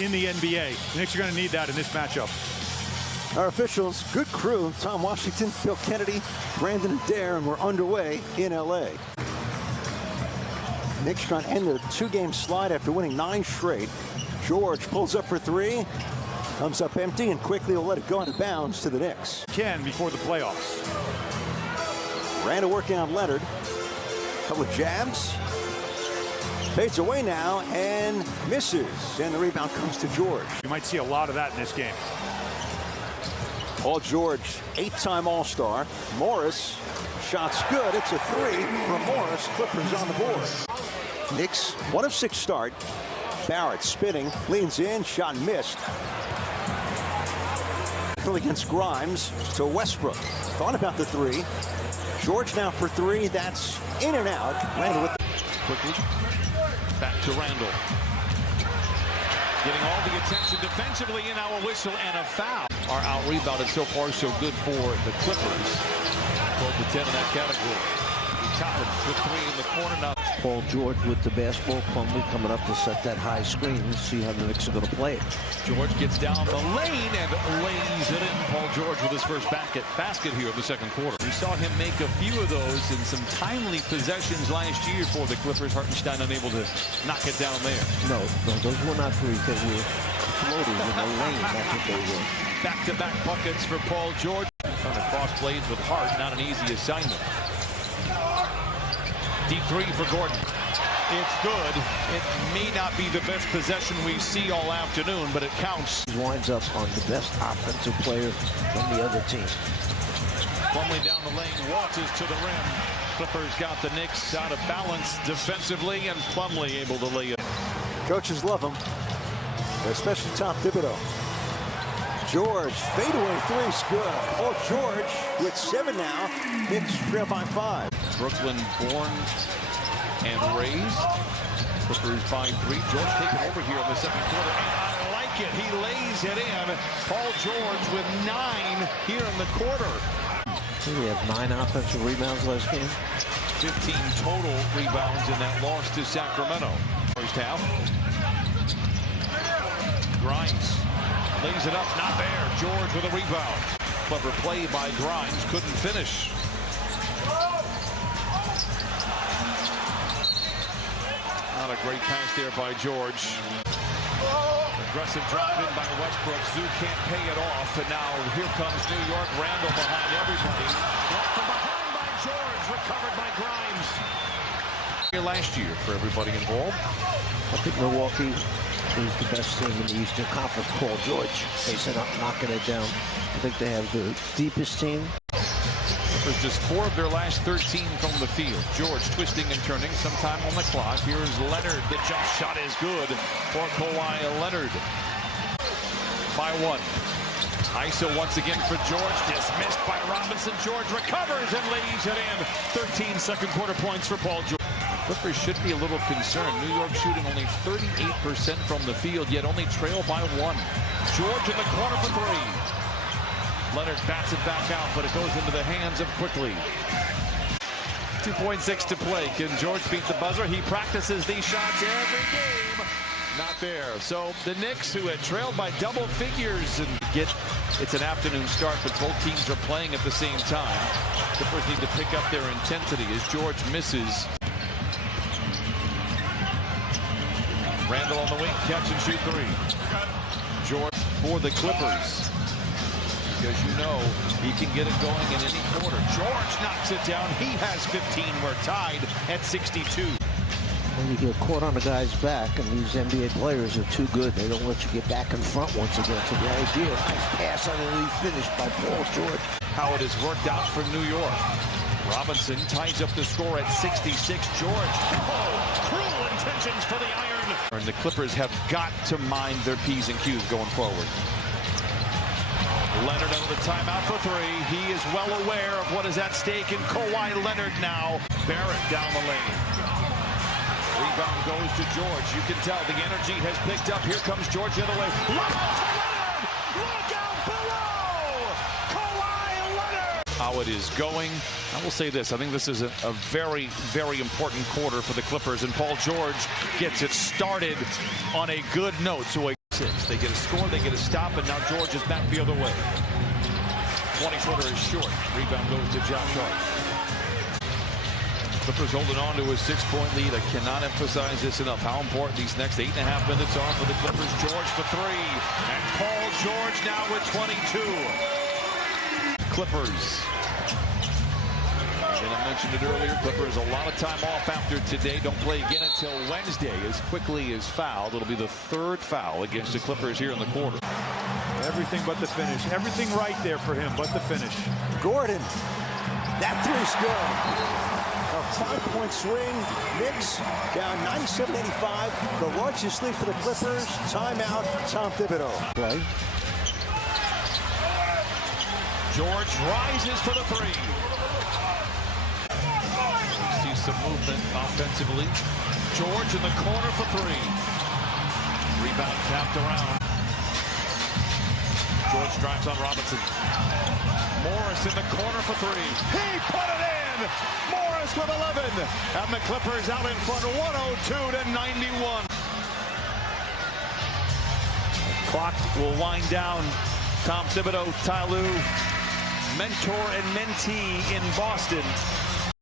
in the NBA. The Knicks are going to need that in this matchup. Our officials, good crew. Tom Washington, Bill Kennedy, Brandon Adair, and we're underway in LA. Knicks trying to end a two-game slide after winning 9 straight. George pulls up for 3. Comes up empty and quickly will let it go out of bounds to the Knicks. Ken before the playoffs. Randall working on Leonard. Couple of jabs. Fades away now and misses. And the rebound comes to George. You might see a lot of that in this game. Paul George, 8-time All-Star. Morris, shot's good. It's a 3 from Morris. Clippers on the board. Knicks, 1 of 6 start. Barrett spinning, leans in, shot missed. Against Grimes to Westbrook. Thought about the 3. George now for 3. That's in and out. Randall with quickly. Back to Randall. Getting all the attention defensively, and now a whistle and a foul. Our out rebounded so far so good for the Clippers. 12 to 10 in that category. Toppin with 3 in the corner now. Paul George with the basketball, Plumlee coming up to set that high screen and see how the Knicks are going to play it. George gets down the lane and lays it in. Paul George with his first basket here in the second quarter. We saw him make a few of those in some timely possessions last year for the Clippers. Hartenstein unable to knock it down there. No, those were not threes. They were floaters in the lane. That's what they were. Back-to-back buckets for Paul George. Trying to cross blades with Hart, not an easy assignment. Deep 3 for Gordon. It's good. It may not be the best possession we see all afternoon, but it counts. He winds up on the best offensive player on the other team. Plumlee down the lane, waltzes to the rim. Clippers got the Knicks out of balance defensively, and Plumlee able to lay it. Coaches love him, especially Tom Thibodeau. George, fadeaway 3's good. Oh, George with 7 now. Knicks trail by 5. Brooklyn born and raised. Clippers by 3. George taking over here in the second quarter, and I like it. He lays it in. Paul George with 9 here in the quarter. We have 9 offensive rebounds last game. 15 total rebounds in that loss to Sacramento. First half. Grimes lays it up, not there. George with a rebound. Clever play by Grimes, couldn't finish. Not a great pass there by George. Aggressive drop in by Westbrook. Zoo can't pay it off, and now here comes New York. Randall behind everybody. Left from behind by George, recovered by Grimes. Last year for everybody involved. I think Milwaukee is the best team in the Eastern Conference. Paul George facing up, knocking it down. I think they have the deepest team. There's just 4 of their last 13 from the field. George twisting and turning, sometime on the clock. Here's Leonard. The jump shot is good for Kawhi Leonard. By 1. ISO once again for George. Dismissed by Robinson. George recovers and lays it in. 13 second quarter points for Paul George. Clippers should be a little concerned. New York shooting only 38% from the field, yet only trail by 1. George in the corner for 3. Leonard bats it back out, but it goes into the hands of Quickly. 2.6 to play. Can George beat the buzzer? He practices these shots every game. Not there. So the Knicks, who had trailed by double figures, and it's an afternoon start, but both teams are playing at the same time. Clippers need to pick up their intensity as George misses. Randall on the wing, catch and shoot 3. George for the Clippers. Because you know he can get it going in any quarter. George knocks it down. He has 15. We're tied at 62. When you get caught on a guy's back, and these NBA players are too good, they don't let you get back in front once again. So the idea, nice pass underneath, finished by Paul George. How it has worked out for New York. Robinson ties up the score at 66. George, cruel intentions for the iron. And the Clippers have got to mind their P's and Q's going forward. Leonard under the timeout for 3. He is well aware of what is at stake in Kawhi Leonard now. Barrett down the lane. Rebound goes to George. You can tell the energy has picked up. Here comes George the other way. Look out below! Kawhi Leonard! How it is going. I will say this. I think this is a very, very important quarter for the Clippers, and Paul George gets it started on a good note. So 6. They get a score, they get a stop, and now George is back the other way. 20-footer is short. Rebound goes to Josh Hart. Clippers holding on to a 6-point lead. I cannot emphasize this enough, how important these next 8.5 minutes are for the Clippers. George for 3. And Paul George now with 22. Clippers. And I mentioned it earlier, Clippers a lot of time off after today. Don't play again until Wednesday as quickly as fouled. It'll be the 3rd foul against the Clippers here in the quarter. Everything but the finish. Everything right there for him but the finish. Gordon. That three's good. A 5-point swing. Knicks down 97-85. The largest lead for the Clippers. Timeout. Tom Thibodeau. Play. George rises for the 3. See some movement offensively. George in the corner for 3. Rebound tapped around. George drives on Robinson. Morris in the corner for 3. He put it in! Morris with 11. And the Clippers out in front, 102-91. Clock will wind down. Tom Thibodeau, Ty Lue, mentor and mentee in Boston.